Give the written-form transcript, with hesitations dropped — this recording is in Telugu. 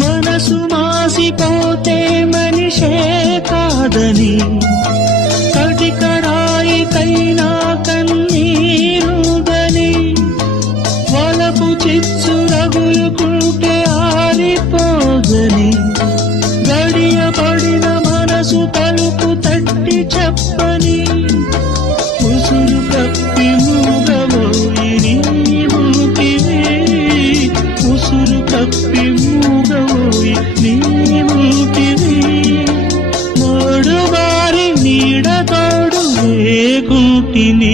మనసు మాసిపోతే మనిషే కాదని కటికరాయికైనా కన్నీరుదని వలపు చిచ్చు రగులుకుంటే ఆరిపోదని గడియబడిన మనసు తలుపు తట్టి చెప్పని ఉసురు కప్పి మూగబోయి నీవుకివి ఉసురు కప్పి మూగబోయి నీవుకివి మోడు బారి నీడ తోడు లేకుంటిని